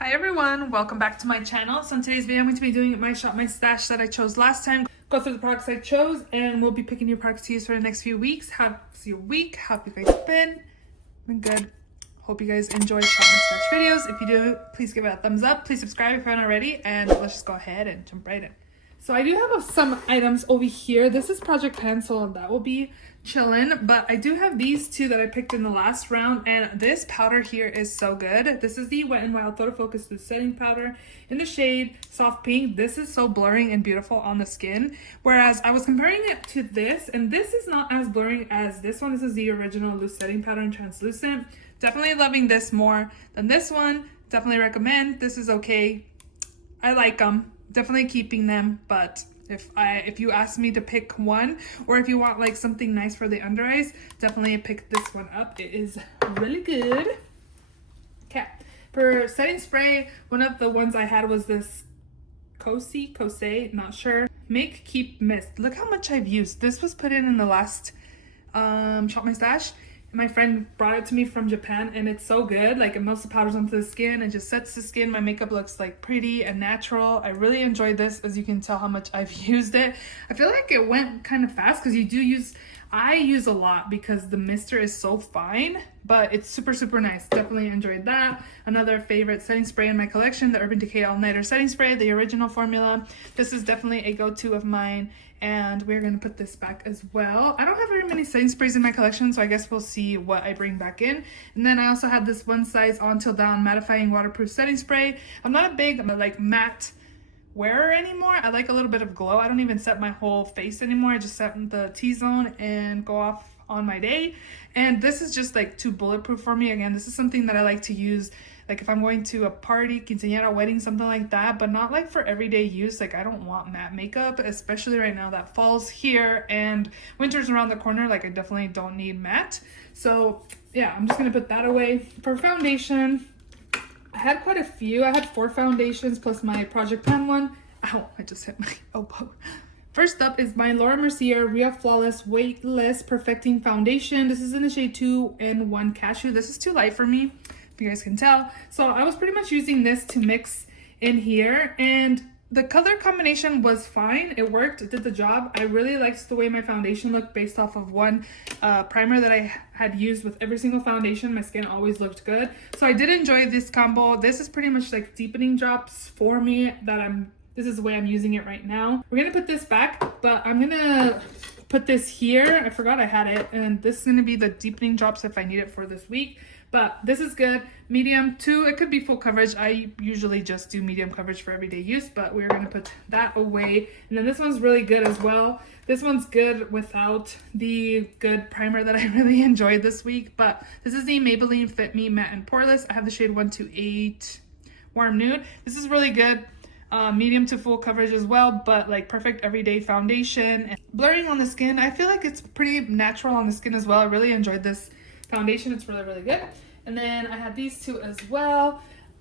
Hi everyone, welcome back to my channel. So in today's video, I'm going to be doing my shop, my stash that I chose last time. Go through the products I chose, and we'll be picking new products to use for the next few weeks. How's your week? How have you guys been? Been good. Hope you guys enjoy shop my stash videos. If you do, please give it a thumbs up. Please subscribe if you haven't already, and let's just go ahead and jump right in. So I do have some items over here. This is Project Pencil, and that will be chillin', but I do have these two that I picked in the last round, and this powder here is so good. This is the Wet n Wild Photo Focus Setting Powder in the shade Soft Pink. This is so blurring and beautiful on the skin, whereas I was comparing it to this, and this is not as blurring as this one. This is the original loose setting powder in translucent. Definitely loving this more than this one. Definitely recommend. This is okay. I like them. Definitely keeping them, but if you ask me to pick one, or if you want like something nice for the under eyes, definitely pick this one up. It is really good. Okay, for setting spray, one of the ones I had was this Kose, not sure. Make Keep Mist. Look how much I've used. This was put in the last Shop My Stash. My friend brought it to me from Japan, and it's so good. Like, it melts the powders onto the skin and just sets the skin. My makeup looks like pretty and natural. I really enjoyed this, as you can tell how much I've used it. I feel like it went kind of fast because I use a lot because the mister is so fine, but it's super nice. Definitely enjoyed that. Another favorite setting spray in my collection, the Urban Decay All Nighter Setting Spray, the original formula. This is definitely a go-to of mine, and we're gonna put this back as well. I don't have very many setting sprays in my collection, so I guess we'll see what I bring back in. And then I also had this One Size On Till Down Mattifying Waterproof Setting Spray. I'm not a big like matte wearer anymore. I like a little bit of glow. I don't even set my whole face anymore. I just set the T-zone and go off on my day. And this is just like too bulletproof for me. Again, this is something that I like to use like if I'm going to a party, quinceañera, wedding, something like that, but not like for everyday use. Like, I don't want matte makeup, especially right now that fall's here and winter's around the corner. Like, I definitely don't need matte. So yeah, I'm just gonna put that away. For foundation, I had quite a few. I had 4 foundations plus my Project Pan one. Ow, I just hit my elbow. First up is my Laura Mercier Ria Flawless Weightless Perfecting Foundation. This is in the shade 2 and 1 Cashew. This is too light for me, if you guys can tell. So I was pretty much using this to mix in here, and the color combination was fine. It worked, it did the job. I really liked the way my foundation looked based off of one primer that I had used with every single foundation. My skin always looked good. So I did enjoy this combo. This is pretty much like deepening drops for me this is the way I'm using it right now. We're gonna put this back, but I'm gonna put this here. I forgot I had it, and this is gonna be the deepening drops if I need it for this week. But this is good. Medium 2, it could be full coverage. I usually just do medium coverage for everyday use, but we're gonna put that away. And then this one's really good as well. This one's good without the good primer that I really enjoyed this week, but this is the Maybelline Fit Me Matte and Poreless. I have the shade 128 Warm Nude. This is really good. Medium to full coverage as well, but like perfect everyday foundation. And blurring on the skin, I feel like it's pretty natural on the skin as well. I really enjoyed this foundation. It's really good. And then I had these two as well.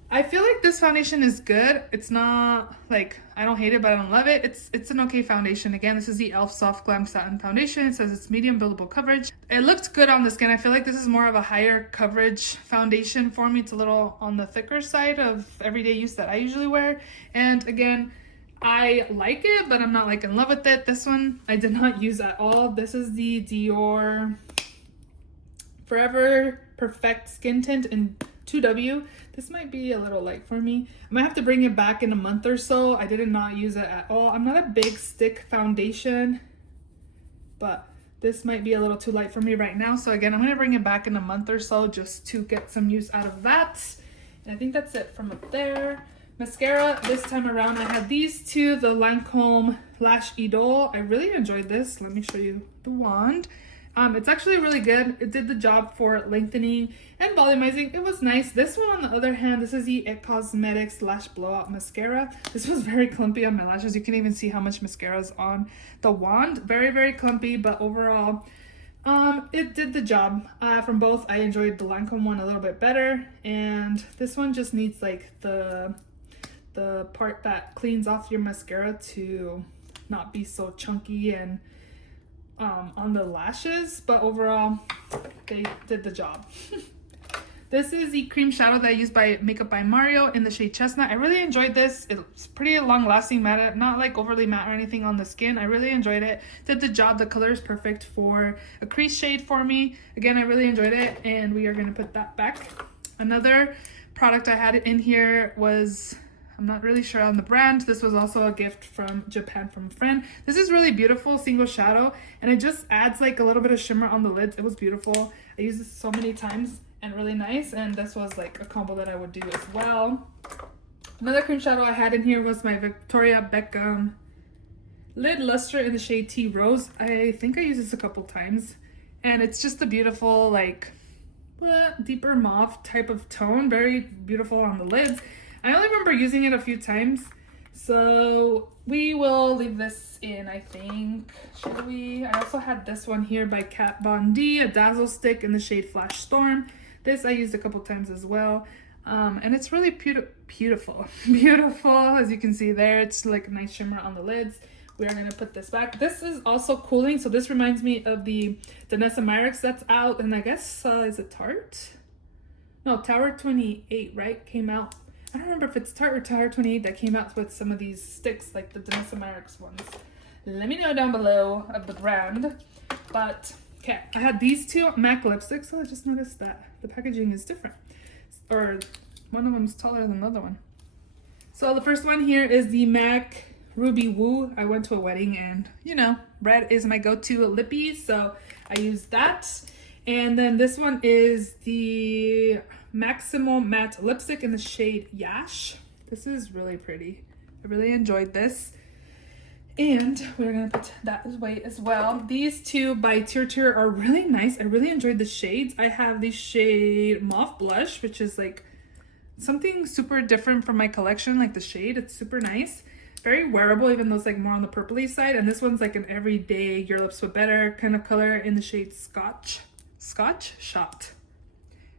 I feel like this foundation is good. It's not like, I don't hate it, but I don't love it. It's an okay foundation. Again, this is the e.l.f. Soft Glam Satin Foundation. It says it's medium buildable coverage. It looked good on the skin. I feel like this is more of a higher coverage foundation for me. It's a little on the thicker side of everyday use that I usually wear. And again, I like it, but I'm not like in love with it. This one I did not use at all. This is the Dior Forever Perfect Skin Tint in 2W. This might be a little light for me. I might have to bring it back in a month or so. I did not use it at all. I'm not a big stick foundation, but this might be a little too light for me right now. So again, I'm gonna bring it back in a month or so just to get some use out of that. And I think that's it from up there. Mascara, this time around, I had these two, the Lancome Lash Idol. I really enjoyed this. Let me show you the wand. It's actually really good. It did the job for lengthening and volumizing. It was nice. This one, on the other hand, this is the It Cosmetics Lash Blowout Mascara. This was very clumpy on my lashes. You can even see how much mascara is on the wand. Very clumpy, but overall, it did the job. From both, I enjoyed the Lancome one a little bit better, and this one just needs like the part that cleans off your mascara to not be so chunky and on the lashes, but overall they did the job. This is the cream shadow that I used by Makeup by Mario in the shade Chestnut. I really enjoyed this. It's pretty long lasting matte, not like overly matte or anything on the skin. I really enjoyed it. Did the job. The color is perfect for a crease shade for me. Again, I really enjoyed it, and we are going to put that back. Another product I had in here was, I'm not really sure on the brand. This was also a gift from Japan from a friend. This is really beautiful single shadow, and it just adds like a little bit of shimmer on the lids. It was beautiful. I used this so many times and really nice, and this was like a combo that I would do as well. Another cream shadow I had in here was my Victoria Beckham Lid Luster in the shade Tea Rose. I think I used this a couple times, and it's just a beautiful like deeper mauve type of tone. Very beautiful on the lids. I only remember using it a few times, so we will leave this in, I think. Should we? I also had this one here by Kat Von D, a Dazzle Stick in the shade Flash Storm. This I used a couple times as well, and it's really beautiful. Beautiful, as you can see there. It's like a nice shimmer on the lids. We are going to put this back. This is also cooling, so this reminds me of the Danessa Myricks that's out, and I guess, is it Tarte? No, Tower 28, right? Came out. I don't remember if it's Tarte or Tower 28 that came out with some of these sticks, like the Danessa Myricks ones. Let me know down below of the brand. But, okay, I had these two MAC lipsticks, so I just noticed that the packaging is different. Or one of them is taller than the other one. So the first one here is the MAC Ruby Woo. I went to a wedding, and, you know, red is my go-to lippy, so I used that. And then this one is the Maximal Matte Lipstick in the shade Yash. This is really pretty. I really enjoyed this. And we're going to put that away as well. These two by Tier are really nice. I really enjoyed the shades. I have the shade Mauve Blush, which is like something super different from my collection, like the shade. It's super nice. Very wearable, even though it's like more on the purpley side. And this one's like an everyday Your Lips But Better kind of color in the shade Scotch Shot.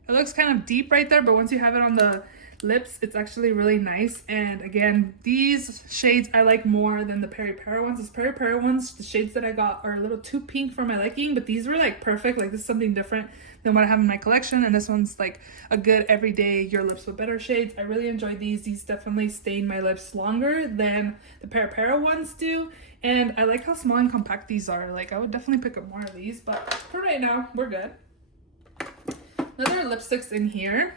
It looks kind of deep right there, but once you have it on the lips, it's actually really nice. And again, these shades I like more than the Peri Para ones. These Peri Para ones, the shades that I got are a little too pink for my liking, but these were like perfect. Like, this is something different than what I have in my collection, and this one's like a good everyday Your Lips But Better shades. I really enjoyed these. These definitely stain my lips longer than the Peri Para ones do, and I like how small and compact these are. Like, I would definitely pick up more of these, but for right now, we're good. Another lipsticks in here.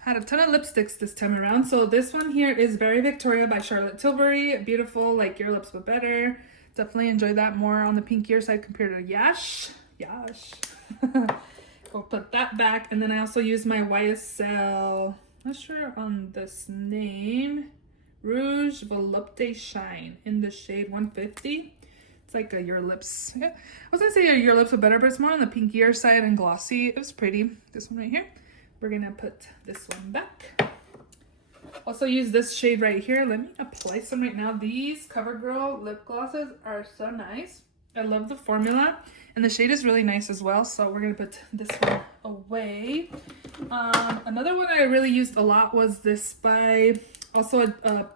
Had a ton of lipsticks this time around. So this one here is Very Victoria by Charlotte Tilbury. Beautiful, like Your Lips But Better. Definitely enjoyed that more on the pinkier side compared to Yash. We'll put that back. And then I also used my YSL, not sure on this name, Rouge Volupte Shine in the shade 150. It's like a Your Lips. Yeah. I was gonna say Your Lips But Better, but it's more on the pinkier side and glossy. It was pretty. This one right here. We're gonna put this one back. Also use this shade right here. Let me apply some right now. These CoverGirl lip glosses are so nice. I love the formula, and the shade is really nice as well. So we're gonna put this one away. Another one I really used a lot was this by also a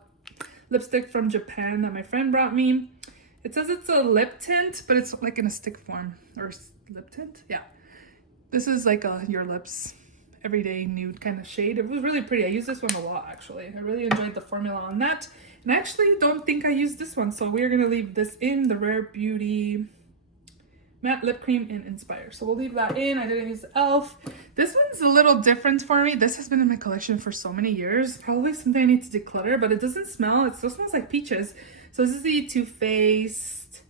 lipstick from Japan that my friend brought me. It says it's a lip tint, but it's like in a stick form. Or lip tint? Yeah. This is like a Your Lips everyday nude kind of shade. It was really pretty. I use this one a lot, actually. I really enjoyed the formula on that. And I actually don't think I used this one, so we're going to leave this in, the Rare Beauty Matte Lip Cream in Inspire. So we'll leave that in. I didn't use the e.l.f. This one's a little different for me. This has been in my collection for so many years. Probably something I need to declutter, but it doesn't smell. It still smells like peaches. So this is the Too Faced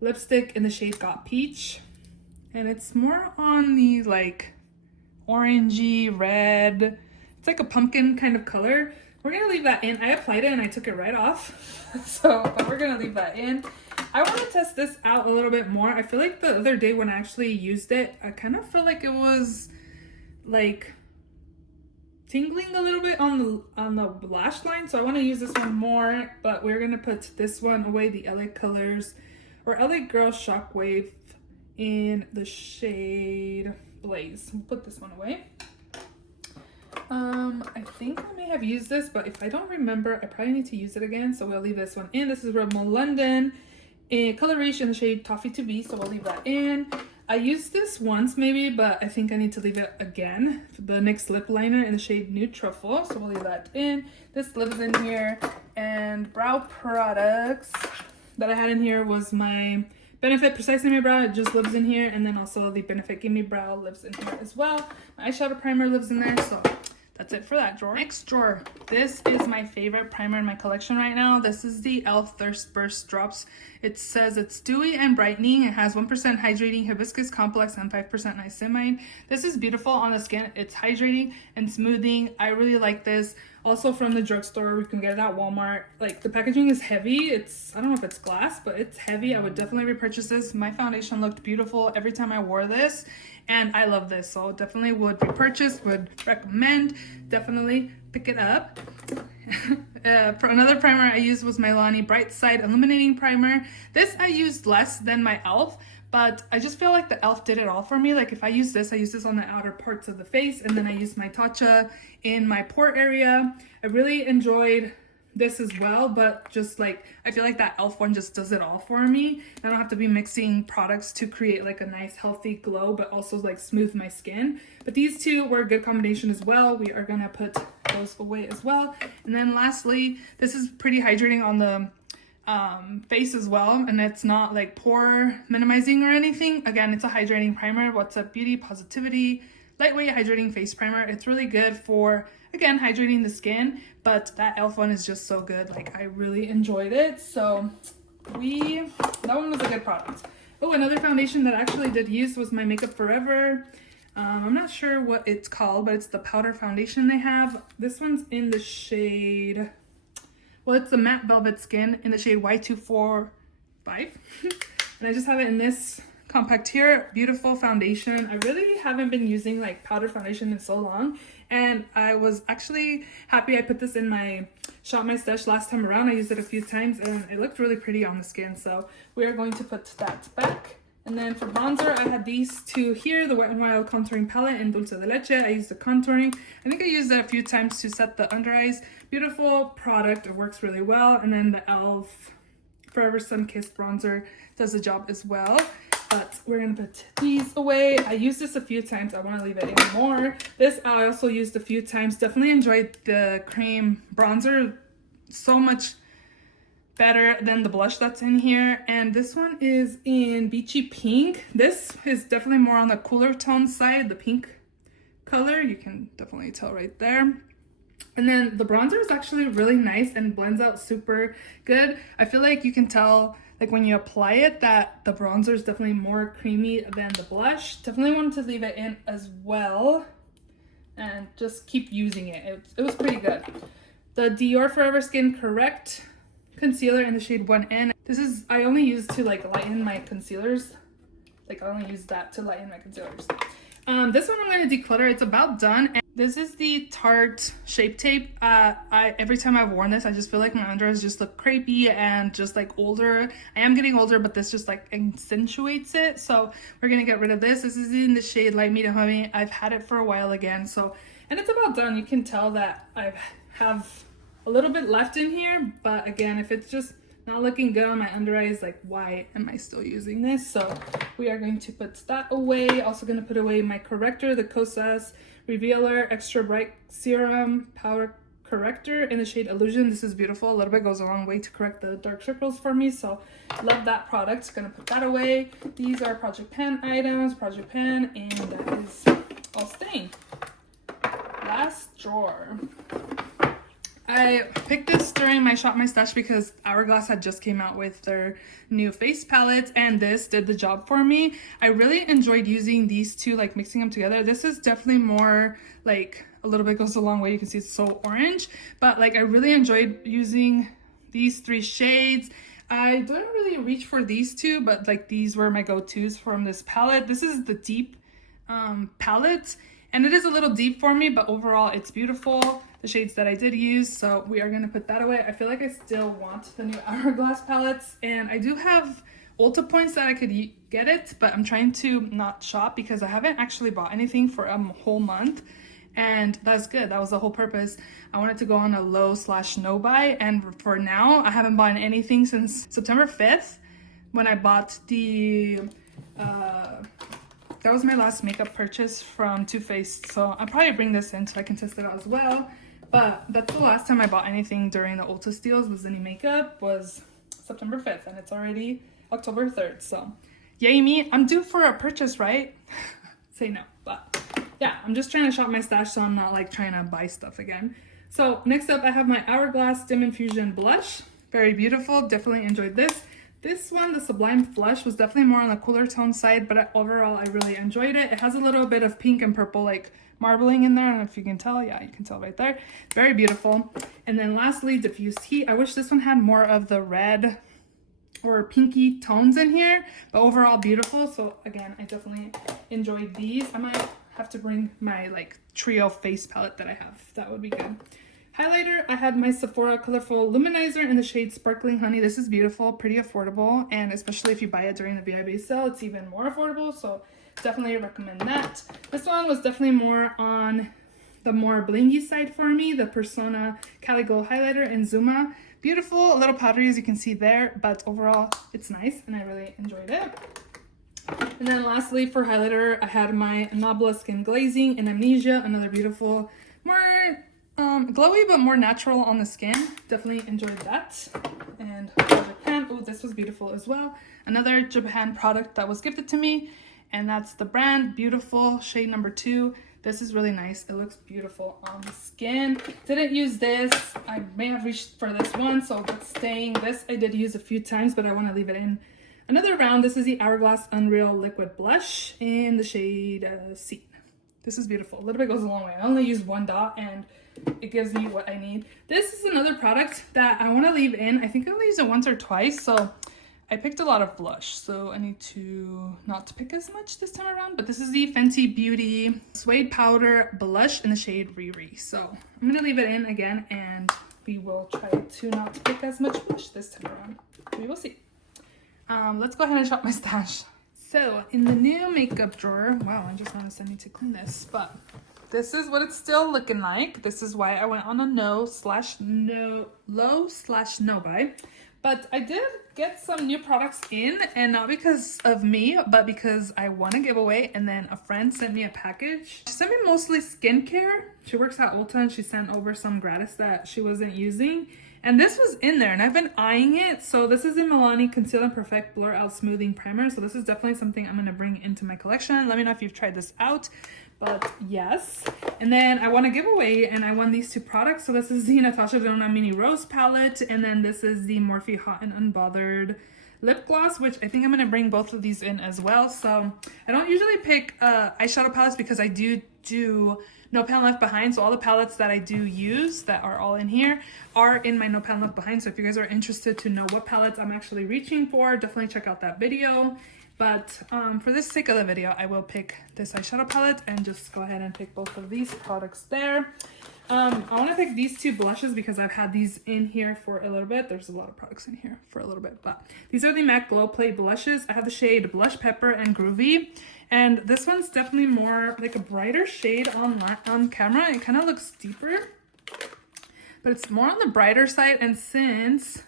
lipstick in the shade Got Peach. And it's more on the like orangey red. It's like a pumpkin kind of color. We're gonna leave that in. I applied it and I took it right off. But we're gonna leave that in. I want to test this out a little bit more. I feel like the other day when I actually used it, I kind of felt like it was like tingling a little bit on the lash line. So I want to use this one more, but we're gonna put this one away, the LA Colors or LA Girl Shockwave in the shade Blaze. We'll put this one away. I think I may have used this, but if I don't remember, I probably need to use it again. So we'll leave this one in. This is Rimmel London in Color Reach in the shade Toffee to Be. So we'll leave that in. I used this once maybe, but I think I need to leave it again. The NYX lip liner in the shade Nude Truffle, so we'll leave that in. This lives in here, and brow products that I had in here was my Benefit Precise My Brow. It just lives in here, and then also the Benefit Gimme Brow lives in here as well. My eyeshadow primer lives in there, so that's it for that drawer. Next drawer. This is my favorite primer in my collection right now. This is the e.l.f. Thirst Burst Drops. It says it's dewy and brightening. It has 1% hydrating hibiscus complex and 5% niacinamide. This is beautiful on the skin. It's hydrating and smoothing. I really like this. Also from the drugstore, we can get it at Walmart. Like, the packaging is heavy. I don't know if it's glass, but it's heavy. I would definitely repurchase this. My foundation looked beautiful every time I wore this, and I love this, so definitely would repurchase, would recommend. Definitely pick it up. For another primer I used was my Milani Bright Side Illuminating Primer. This I used less than my e.l.f., but I just feel like the e.l.f. did it all for me. Like, if I use this, I use this on the outer parts of the face, and then I use my Tatcha in my pore area. I really enjoyed this as well, but just like, I feel like that e.l.f. one just does it all for me. I don't have to be mixing products to create like a nice healthy glow, but also like smooth my skin. But these two were a good combination as well. We are gonna put those away as well. And then lastly, this is pretty hydrating on the face as well, and it's not like pore minimizing or anything. Again, it's a hydrating primer. What's Up Beauty Positivity Lightweight Hydrating Face Primer. It's really good for, again, hydrating the skin, but that e.l.f. one is just so good. Like, I really enjoyed it. So that one was a good product. Oh, another foundation that I actually did use was my Makeup Forever. I'm not sure what it's called, but it's the powder foundation they have. This one's in the shade, well, it's the Matte Velvet Skin in the shade Y245. And I just have it in this compact here. Beautiful foundation. I really haven't been using like powder foundation in so long, and I was actually happy I put this in my Shop My Stash last time around. I used it a few times and it looked really pretty on the skin, so we are going to put that back. And then for bronzer, I had these two here, the Wet n Wild Contouring Palette and Dulce de Leche. I used the contouring. I think I used it a few times to set the under eyes. Beautiful product. It works really well. And then the e.l.f. Forever Sun Kissed Bronzer does the job as well. But we're going to put these away. I used this a few times. I want to leave it in more. This I also used a few times. Definitely enjoyed the cream bronzer so much better than the blush that's in here. And this one is in Beachy Pink. This is definitely more on the cooler tone side, the pink color. You can definitely tell right there. And then the bronzer is actually really nice and blends out super good. I feel like you can tell, like, when you apply it, that the bronzer is definitely more creamy than the blush. Definitely wanted to leave it in as well and just keep using it. It was pretty good. The Dior Forever Skin Correct concealer in the shade 1N. This is, I only use to like lighten my concealers. Like, I only use that to lighten my concealers. This one I'm going to declutter. It's about done. And this is the Tarte Shape Tape. Every time I've worn this, I just feel like my under eyes just look crepey and just like older. I am getting older, but this just like accentuates it. So we're going to get rid of this. This is in the shade Light Medium Honey. I've had it for a while again. So, and it's about done. You can tell that I have a little bit left in here, but again, if it's just not looking good on my under eyes, like, why am I still using this? So we are going to put that away. Also going to put away my corrector, the Kosas Revealer Extra Bright Serum Powder Corrector in the shade Illusion. This is beautiful. A little bit goes a long way to correct the dark circles for me, so love that product. Gonna put that away. These are Project Pan items, Project Pan, and that is all staying. Last drawer. I picked this during my Shop My Stash because Hourglass had just came out with their new face palettes, and this did the job for me. I really enjoyed using these two, like mixing them together. This is definitely more like a little bit goes a long way. You can see it's so orange, but like I really enjoyed using these three shades. I didn't really reach for these two, but like these were my go-tos from this palette. This is the deep palette, and it is a little deep for me, but overall it's beautiful. The shades that I did use, so we are going to put that away. I feel like I still want the new Hourglass palettes, and I do have Ulta points that I could get it, but I'm trying to not shop because I haven't actually bought anything for a whole month, and that's good. That was the whole purpose. I wanted to go on a low/no buy, and for now I haven't bought anything since September 5th when I bought the that was my last makeup purchase from Too Faced. So I'll probably bring this in so I can test it out as well. But that's the last time I bought anything during the Ulta steals was any makeup, was September 5th, and it's already October 3rd. So yay me, I'm due for a purchase, right? Say no, but yeah, I'm just trying to shop my stash so I'm not like trying to buy stuff again. So next up I have my Hourglass Dim Infusion Blush. Very beautiful, definitely enjoyed this. This one, the Sublime Flush, was definitely more on the cooler tone side, but overall I really enjoyed it. It has a little bit of pink and purple like marbling in there. I don't know if you can tell. Yeah, you can tell right there. Very beautiful. And then lastly, Diffused Heat. I wish this one had more of the red or pinky tones in here, but overall beautiful. So again, I definitely enjoyed these. I might have to bring my like trio face palette that I have. That would be good. Highlighter, I had my Sephora Colorful Luminizer in the shade Sparkling Honey. This is beautiful, pretty affordable, and especially if you buy it during the VIB sale, it's even more affordable, so definitely recommend that. This one was definitely more on the more blingy side for me, the Persona Cali Glow Highlighter in Zuma. Beautiful, a little powdery as you can see there, but overall it's nice and I really enjoyed it. And then lastly for highlighter, I had my Nabla Skin Glazing in Amnesia, another beautiful, more glowy but more natural on the skin. Definitely enjoyed that. And Japan, oh, this was beautiful as well. Another Japan product that was gifted to me, and that's the brand Beautiful shade number 2. This is really nice. It looks beautiful on the skin. Didn't use this. I may have reached for this one, so it's staying. This I did use a few times, but I want to leave it in another round. This is the Hourglass Unreal Liquid Blush in the shade C. This is beautiful. A little bit goes a long way. I only used one dot and it gives me what I need. This is another product that I want to leave in. I think I only used it once or twice, so I picked a lot of blush, so I need to not to pick as much this time around. But this is the Fenty Beauty Suede Powder Blush in the shade Riri. So I'm gonna leave it in again, and we will try to not to pick as much blush this time around. We will see. Let's go ahead and shop my stash. So in the new makeup drawer, wow, I just noticed I need to clean this, but this is what it's still looking like. This is why I went on a low/no buy. But I did get some new products in, and not because of me, but because I won a giveaway, and then a friend sent me a package. She sent me mostly skincare. She works at Ulta, and she sent over some gratis that she wasn't using. And this was in there, and I've been eyeing it. So this is the Milani Conceal and Perfect Blur Out Smoothing Primer. So this is definitely something I'm going to bring into my collection. Let me know if you've tried this out. But yes. And then I won a giveaway, and I won these two products. So this is the Natasha Denona Mini Rose Palette, and then this is the Morphe Hot and Unbothered Lip Gloss, which I think I'm going to bring both of these in as well. So I don't usually pick eyeshadow palettes because I do No Pan Left Behind. So all the palettes that I do use that are all in here are in my No Pan Left Behind. So if you guys are interested to know what palettes I'm actually reaching for, definitely check out that video. But for the sake of the video, I will pick this eyeshadow palette and just go ahead and pick both of these products there. I want to pick these two blushes because I've had these in here for a little bit. There's a lot of products in here for a little bit, but these are the MAC Glow Play blushes. I have the shade Blush Pepper and Groovy, and this one's definitely more like a brighter shade on camera. It kind of looks deeper, but it's more on the brighter side, and since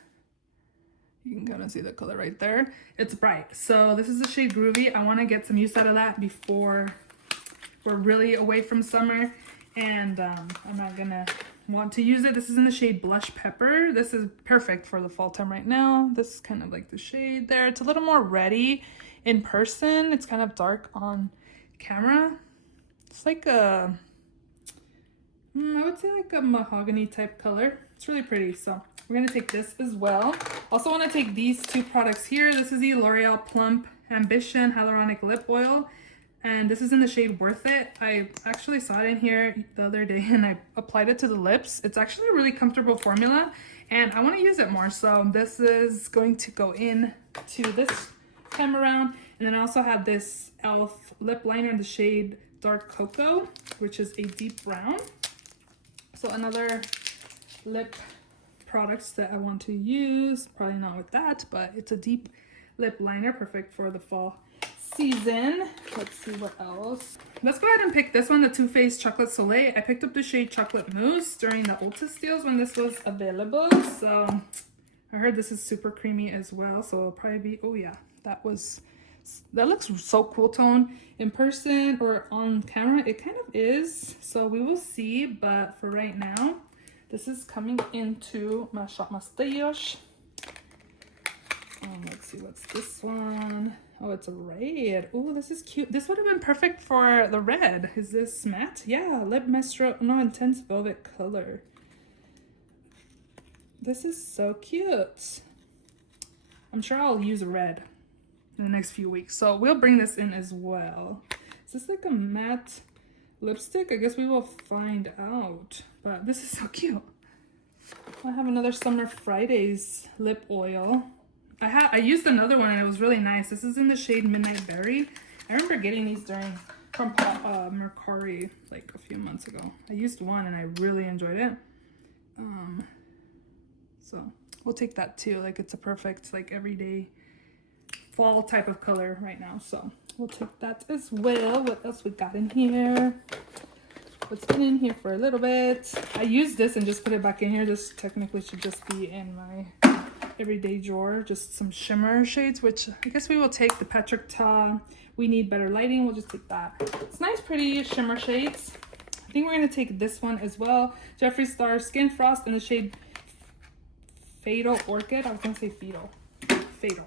you can kind of see the color right there, it's bright. So this is the shade Groovy. I want to get some use out of that before we're really away from summer, and I'm not gonna want to use it. This is in the shade Blush Pepper. This is perfect for the fall time right now. This is kind of like the shade there. It's a little more reddy in person. It's kind of dark on camera. It's like a, I would say like a mahogany type color. It's really pretty. So we're gonna take this as well. Also want to take these two products here. This is the L'Oreal Plump Ambition Hyaluronic Lip Oil, and this is in the shade Worth It. I actually saw it in here the other day and I applied it to the lips. It's actually a really comfortable formula, and I want to use it more. So this is going to go in to this time around. And then I also have this e.l.f. lip liner in the shade Dark Cocoa, which is a deep brown. So another lip products that I want to use, probably not with that, but it's a deep lip liner, perfect for the fall season. Let's see what else. Let's go ahead and pick this one, the Too Faced Chocolate Soleil. I picked up the shade Chocolate Mousse during the Ulta steals when this was available. So I heard this is super creamy as well, so it'll probably be, oh yeah, that was That looks so cool tone. In person or on camera, it kind of is. So we will see, but for right now, this is coming into my shop mustache. Let's see, what's this one? Oh, it's a red. Oh, this is cute. This would have been perfect for the red. Is this matte? Yeah, lip mascara, no, intense velvet color. This is so cute. I'm sure I'll use red in the next few weeks. So we'll bring this in as well. Is this like a matte lipstick? I guess we will find out. But this is so cute. I have another Summer Fridays lip oil. I used another one and it was really nice. This is in the shade Midnight Berry. I remember getting these from Mercari like a few months ago. I used one and I really enjoyed it. So we'll take that too. Like it's a perfect like everyday fall type of color right now. So we'll take that as well. What else we got in here? What's been in here for a little bit? I used this and just put it back in here. This technically should just be in my everyday drawer. Just some shimmer shades, which I guess we will take. The Patrick Ta We Need Better Lighting. We'll just take that. It's nice, pretty shimmer shades. I think we're going to take this one as well. Jeffree Star Skin Frost in the shade Fatal Orchid. I was going to say Fatal. Fatal.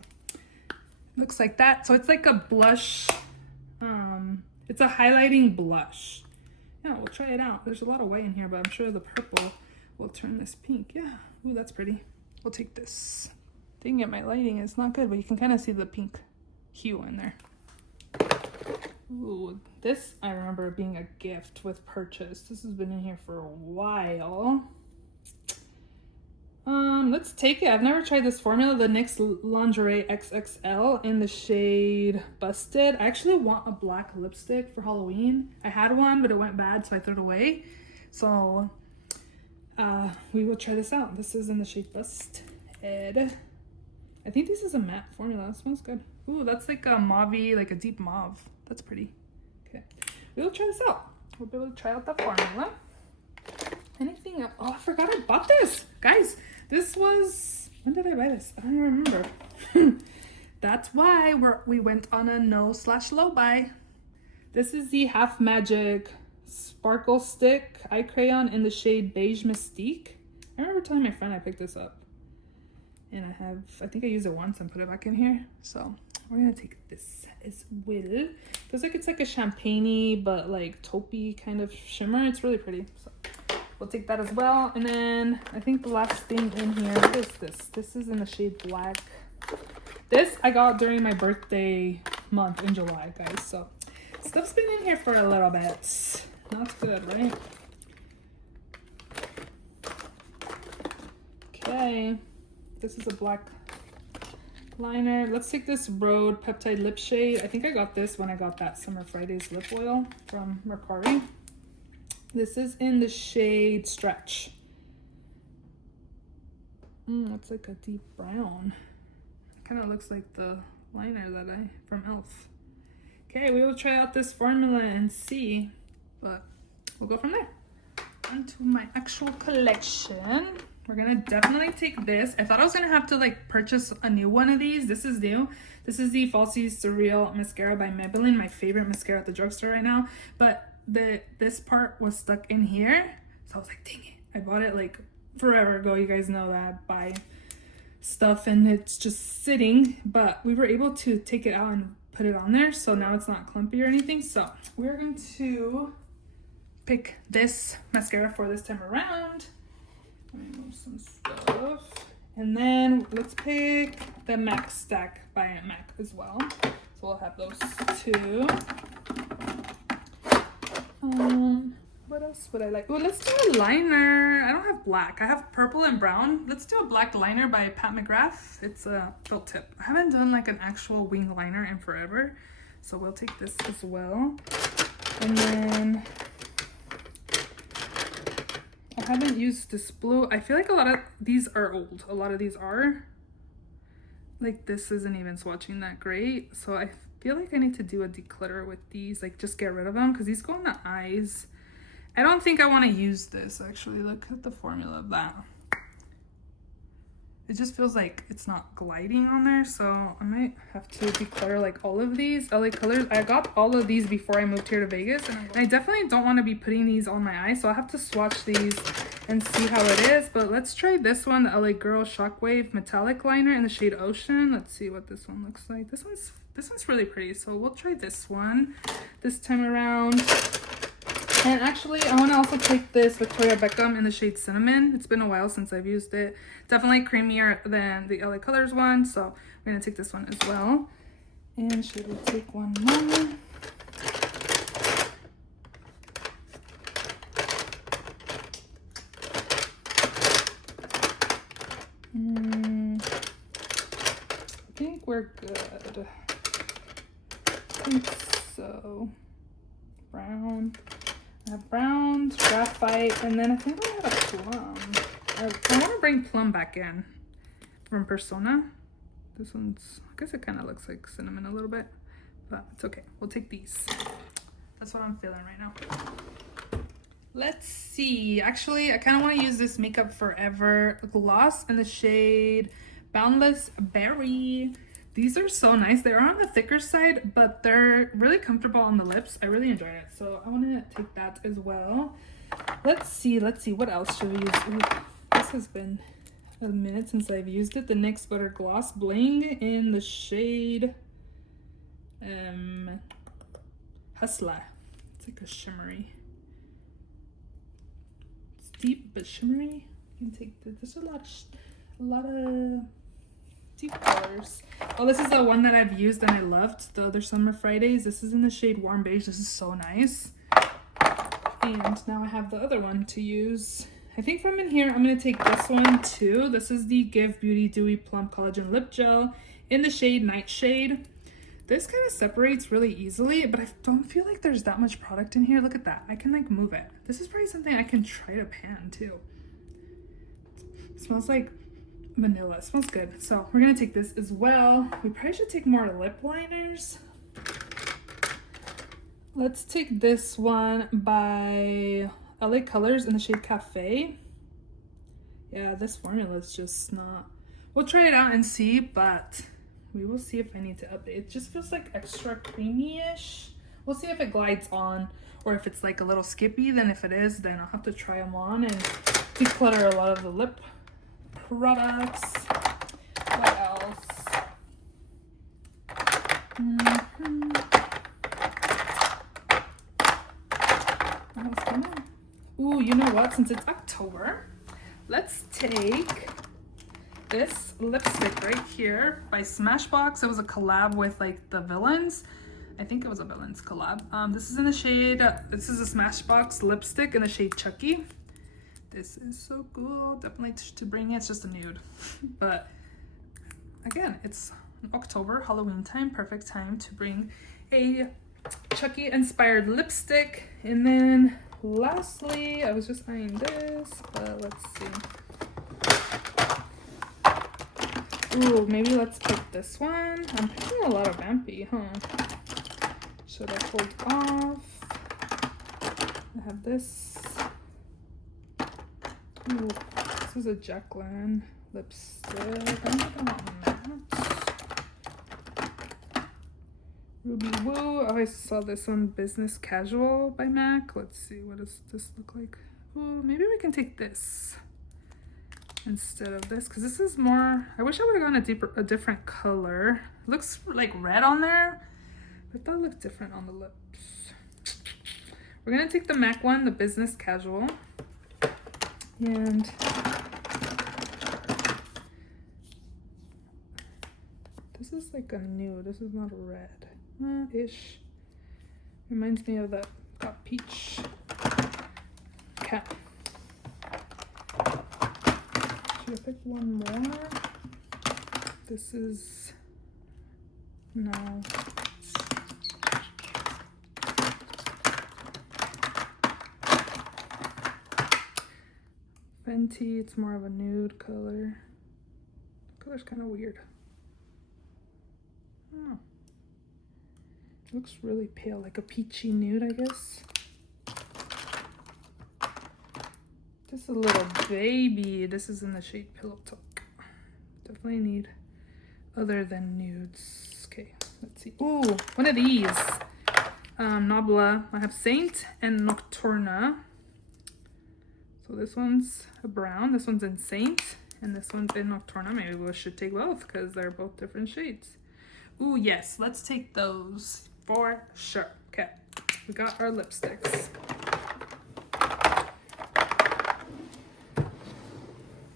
Looks like that. So it's like a blush. It's a highlighting blush. Yeah, we'll try it out. There's a lot of white in here, but I'm sure the purple will turn this pink. Yeah. Ooh, that's pretty. We'll take this. Dang it, my lighting is not good, but you can kind of see the pink hue in there. Ooh, this I remember being a gift with purchase. This has been in here for a while. Let's take it. I've never tried this formula, the NYX Lingerie XXL in the shade Busted. I actually want a black lipstick for Halloween. I had one, but it went bad, so I threw it away. So we will try this out. This is in the shade Busted. I think this is a matte formula. It smells good. Ooh, that's like a mauve, like a deep mauve. That's pretty. Okay, we will try this out. We'll be able to try out that formula. Anything else? Oh, I forgot I bought this. Guys, this was, when did I buy this? I don't remember. That's why we went on a no/low buy. This is the Half Magic Sparkle Stick Eye Crayon in the shade Beige Mystique. I remember telling my friend I picked this up. And I think I used it once and put it back in here. So we're gonna take this as well. Feels like it's like a champagne-y but like taupey kind of shimmer. It's really pretty. So we'll take that as well. And then I think the last thing in here, what is this? This is in the shade Black. This I got during my birthday month in July, guys. So stuff's been in here for a little bit. Not good, right? Okay. This is a black liner. Let's take this Rhode Peptide Lip Shade. I think I got this when I got that Summer Fridays lip oil from Mercari. This is in the shade Stretch. It's like a deep brown. Kind of looks like the liner that from e.l.f. Okay, we will try out this formula and see, but we'll go from there. On to my actual collection. We're gonna definitely take this. I thought I was gonna have to like purchase a new one of these. This is new. This is the Falsies Surreal Mascara by Maybelline, my favorite mascara at the drugstore right now. But this part was stuck in here, so I was like, dang it. I bought it like forever ago. You guys know that I buy stuff and it's just sitting, but we were able to take it out and put it on there, so now it's not clumpy or anything. So we're going to pick this mascara for this time around. Remove some stuff. And then let's pick the MAC stack by MAC as well. So we'll have those two. What else would I like? Oh, let's do a liner. I don't have black. I have purple and brown. Let's do a black liner by Pat McGrath. It's a felt tip. I haven't done like an actual wing liner in forever. So we'll take this as well. And then I haven't used this blue. I feel like a lot of these are old. A lot of these are. Like this isn't even swatching that great. So I feel like I need to do a declutter with these. Like just get rid of them because these go in the eyes. I don't think I want to use this actually. Look at the formula of that. it just feels like it's not gliding on there, so I might have to declutter like all of these LA colors. I got all of these before I moved here to Vegas, and I definitely don't want to be putting these on my eyes, so I'll have to swatch these and see how it is. But let's try this one, the LA Girl Shockwave Metallic Liner in the shade Ocean. Let's see what this one looks like. This one's really pretty, so we'll try this one this time around. And actually, I want to also take this Victoria Beckham in the shade Cinnamon. It's been a while since I've used it. Definitely creamier than the LA Colors one, so we're going to take this one as well. And should we take one more? I think we're good. I think so. Brown. I have browns, graphite, and then I think I have a plum. I want to bring plum back in from Persona. This one's, I guess it kind of looks like cinnamon a little bit, but it's okay. We'll take these. That's what I'm feeling right now. Let's see. Actually, I kind of want to use this Makeup Forever gloss in the shade Boundless Berry. These are so nice. They are on the thicker side, but they're really comfortable on the lips. I really enjoy it, so I want to take that as well. Let's see. What else should we use? Ooh, this has been a minute since I've used it. The NYX Butter Gloss Bling in the shade Hustler. It's like a shimmery. It's deep but shimmery. You can take this. There's a lot of deep colors. Oh, this is the one that I've used and I loved, the other Summer Fridays. This is in the shade Warm Beige. This is so nice. And now I have the other one to use. I think from in here, I'm going to take this one too. This is the Give Beauty Dewy Plump Collagen Lip Gel in the shade Nightshade. This kind of separates really easily, but I don't feel like there's that much product in here. Look at that. I can like move it. This is probably something I can try to pan too. It smells like vanilla. It smells good. So we're gonna take this as well. We probably should take more lip liners. Let's take this one by LA Colors in the shade Cafe. Yeah, this formula is just not, we'll try it out and see, but we will see if I need to update. It just feels like extra creamy-ish. We'll see if it glides on or if it's like a little skippy. Then if it is, then I'll have to try them on and declutter a lot of the lip products. What else? What else came in? Ooh, you know what? Since it's October, let's take this lipstick right here by Smashbox. It was a collab with like the Villains. I think it was a Villains collab. This is in the shade, this is a Smashbox lipstick in the shade Chucky. This is so cool. Definitely to bring. It's just a nude. But again, it's October, Halloween time. Perfect time to bring a Chucky inspired lipstick. And then lastly, I was just eyeing this, but let's see. Ooh, maybe let's pick this one. I'm picking a lot of Vampy, huh? Should I hold off? I have this. Ooh, this is a Jacqueline lipstick. I don't think I want matte. Ruby Woo. Oh, I saw this one, Business Casual by MAC. Let's see, what does this look like? Ooh, maybe we can take this instead of this, because this is more, I wish I would have gone a different color. It looks like red on there, but that looked different on the lips. We're gonna take the MAC one, the Business Casual. And this is like a nude. This is not a red. Ish. Reminds me of that got peach cat. Should I pick one more? This is no. Fenty, it's more of a nude color. The color's kind of weird. Oh. Looks really pale, like a peachy nude, I guess. Just a little baby. This is in the shade Pillow Talk. Definitely need other than nudes. Okay, let's see. Ooh, one of these. Nobla. I have Saint and Nocturna. So this one's a brown, this one's in Saint, and this one's in Nocturna. Maybe we should take both because they're both different shades. Ooh, yes, let's take those for sure. Okay, we got our lipsticks.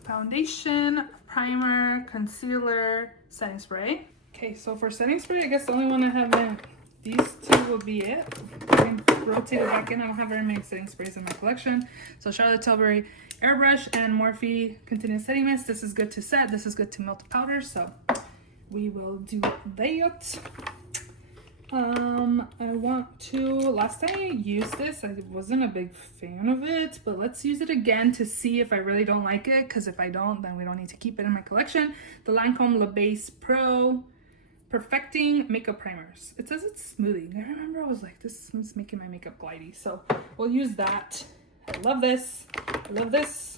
Foundation, primer, concealer, setting spray. Okay, so for setting spray, I guess the only one I haven't, these two will be it. I can rotate it back in. I don't have very many setting sprays in my collection. So Charlotte Tilbury Airbrush and Morphe Continuous Setting Mist. This is good to set. This is good to melt powder. So we will do that. I want to, last time I used this, I wasn't a big fan of it, but let's use it again to see if I really don't like it, because if I don't, then we don't need to keep it in my collection. The Lancome Le Base Pro Perfecting Makeup Primers. It says it's smoothing. I remember I was like, this is making my makeup glidey, so we'll use that. I love this. I love this.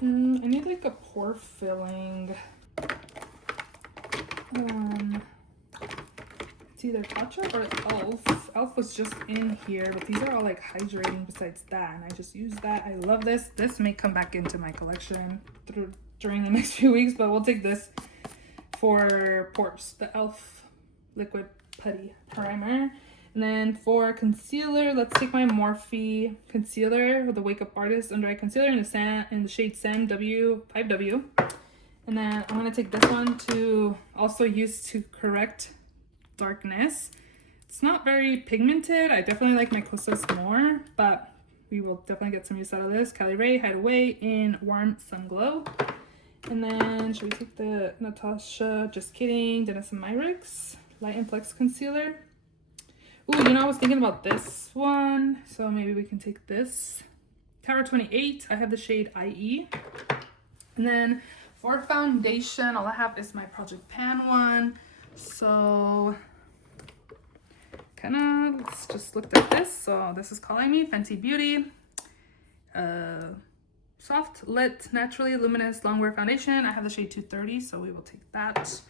I need like a pore filling. It's either Tatcha or Elf. Elf was just in here, but these are all like hydrating besides that, and I just use that. I love this. This may come back into my collection during the next few weeks, but we'll take this for pores. The Elf Liquid Putty Primer. And then for concealer, let's take my Morphe concealer with the Wake Up Artist Under Eye Concealer in the shade Sam W5W. And then I'm gonna take this one to also use to correct darkness. It's not very pigmented. I definitely like my Kosas more, but we will definitely get some use out of this. Cali Ray Hideaway in Warm Sun Glow. And then should we take the Natasha Just Kidding Denison Myricks Light and Flex Concealer. Ooh, you know, I was thinking about this one, so maybe we can take this. Tower 28, I have the shade IE. And then for foundation, all I have is my Project Pan one. So let's just look at this. So this is Calling Me, Fenty Beauty. Soft Lit Naturally Luminous Longwear Foundation. I have the shade 230, so we will take that.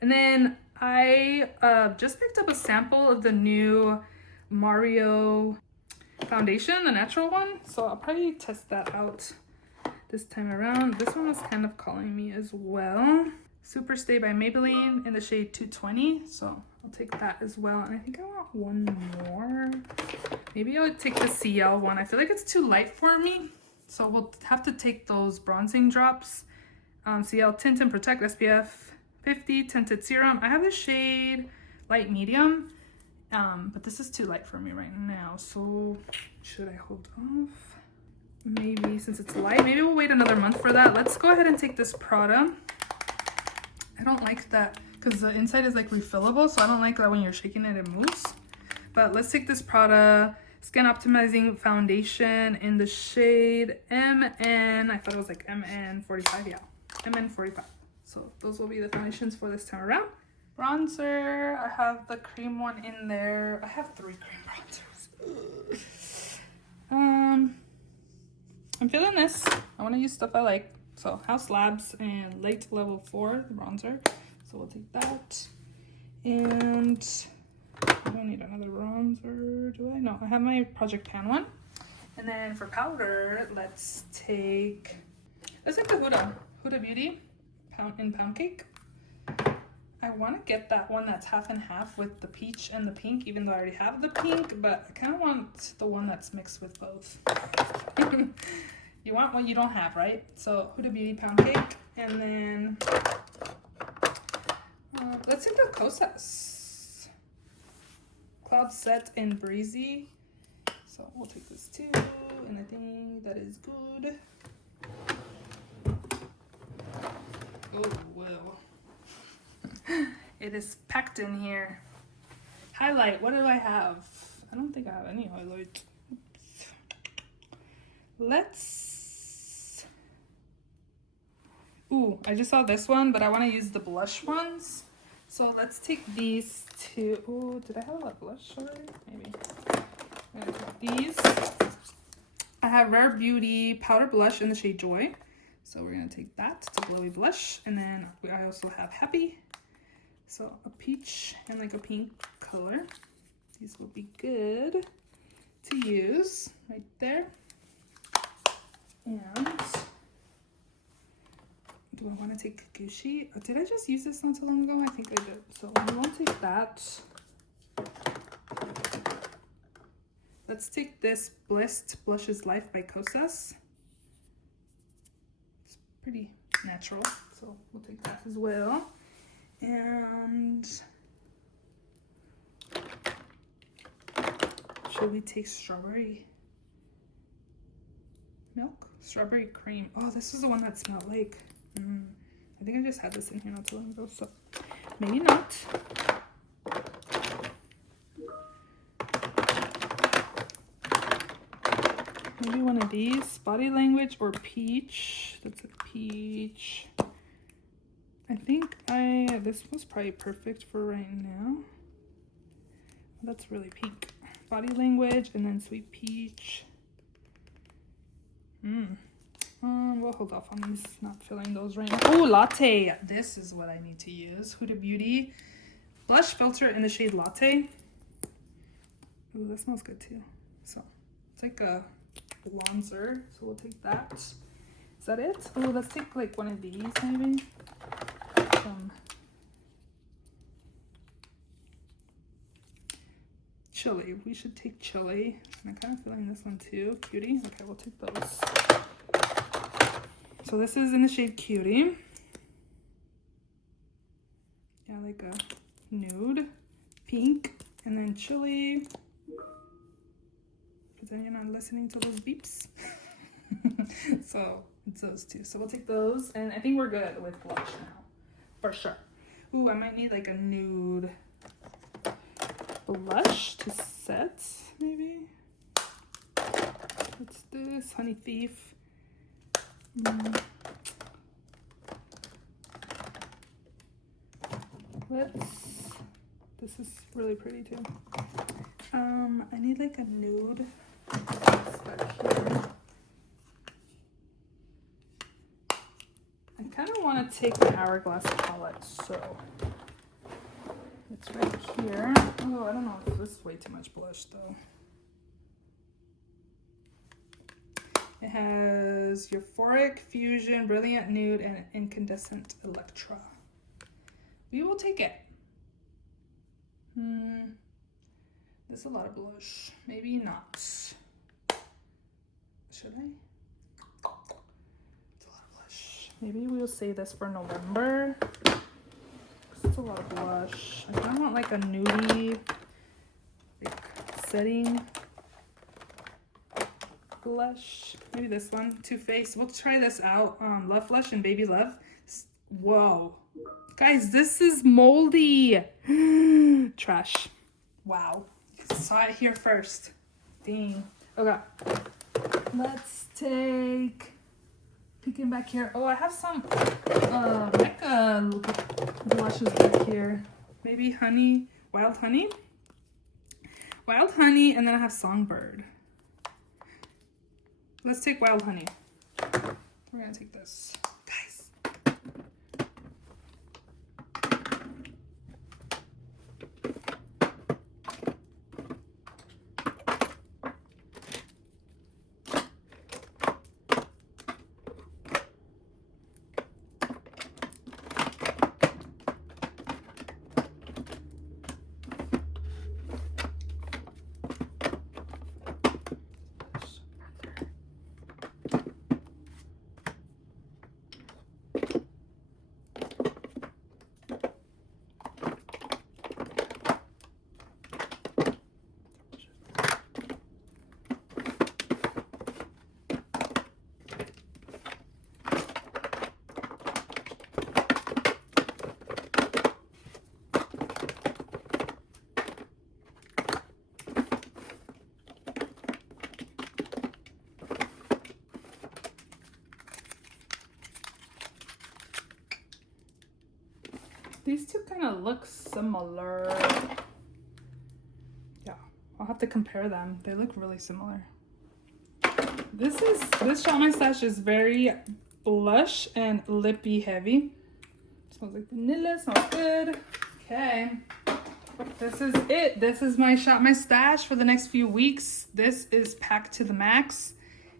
And then I just picked up a sample of the new Mario foundation, the natural one. So I'll probably test that out this time around. This one was kind of calling me as well. Super Stay by Maybelline in the shade 220. So I'll take that as well. And I think I want one more. Maybe I would take the CL one. I feel like it's too light for me. So we'll have to take those bronzing drops. CL Tint and Protect SPF 50 Tinted Serum. I have the shade Light Medium. But this is too light for me right now. So should I hold off? Maybe since it's light, maybe we'll wait another month for that. Let's go ahead and take this Prada. I don't like that because the inside is like refillable, so I don't like that when you're shaking it, it moves. But let's take this Prada Skin Optimizing Foundation in the shade MN. I thought it was like MN45, yeah. MN45. So those will be the foundations for this time around. Bronzer, I have the cream one in there. I have 3 cream bronzers. I'm feeling this. I want to use stuff I like. So House Labs and Late Level 4, the bronzer. So we'll take that. And I don't need another bronzer, do I? No, I have my Project Pan one. And then for powder, let's take the Huda Beauty Pound Cake. I want to get that one that's half and half with the peach and the pink, even though I already have the pink, but I kind of want the one that's mixed with both. You want what you don't have, right? So Huda Beauty Pound Cake, and then let's see the Kosas Cloud Set in Breezy. So we'll take this too, and I think that is good. Oh well. It is packed in here. Highlight, what do I have? I don't think I have any highlight. Oops. Let's... Ooh, I just saw this one, but I want to use the blush ones. So let's take these two. Ooh, did I have a blush already? Maybe. I'm gonna take these. I have Rare Beauty Powder Blush in the shade Joy. So we're gonna take that. It's a glowy blush. And then I also have Happy. So a peach and like a pink color. These will be good to use right there. And do I want to take Gucci? Oh, did I just use this not too long ago? I think I did. So we won't take that. Let's take this Blessed Blushes Life by Kosas. It's pretty natural, so we'll take that as well. And should we take Strawberry Milk? Strawberry Cream. Oh, this is the one that smelled like... I think I just had this in here not too long ago, so maybe not. Maybe one of these. Body Language or Peach. That's a peach. I think this was probably perfect for right now. That's really pink. Body Language and then Sweet Peach. We'll hold off on these, not filling those right now. Oh, Latte. This is what I need to use. Huda Beauty blush filter in the shade Latte. Ooh, that smells good too. So it's like a bronzer, so we'll take that. Is that it? Oh, let's take like one of these maybe. Chili. We should take Chili. And I'm kind of feeling this one too. Cutie. Okay, we'll take those. So this is in the shade Cutie. Yeah, like a nude, pink, and then Chili. Pretend you're not listening to those beeps. So it's those two. So we'll take those, and I think we're good with blush now, for sure. Ooh, I might need like a nude blush to set, maybe. What's this? Honey Thief. This is really pretty too. I need like a nude. I kind of want to take my Hourglass palette, so it's right here. Oh, I don't know if this is way too much blush though. It has Euphoric, Fusion, Brilliant Nude, and Incandescent Electra. We will take it. There's a lot of blush. Maybe not. Should I? It's a lot of blush. Maybe we'll save this for November. It's a lot of blush. I kind of want like a nudie like setting blush. Maybe this one. Too Faced. We'll try this out. Love Flush and Baby Love. Whoa. Guys, this is moldy. Trash. Wow. Saw it here first. Dang. Okay. Let's take... Peeking back here. Oh, I have some Mecca blushes back here. Maybe Honey. Wild Honey. Wild Honey, and then I have Songbird. Let's take Wild Honey. We're gonna take this. Guys. These two kind of look similar. Yeah, I'll have to compare them. They look really similar. This Shop My Stash is very blush and lippy heavy. Smells like vanilla, smells good. Okay, this is it. This is my shop, my stash for the next few weeks. This is packed to the max.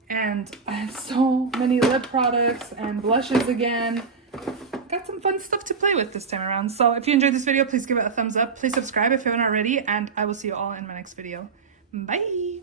And I have so many lip products and blushes again. Got some fun stuff to play with this time around. So if you enjoyed this video, please give it a thumbs up. Please subscribe if you haven't already. And I will see you all in my next video. Bye!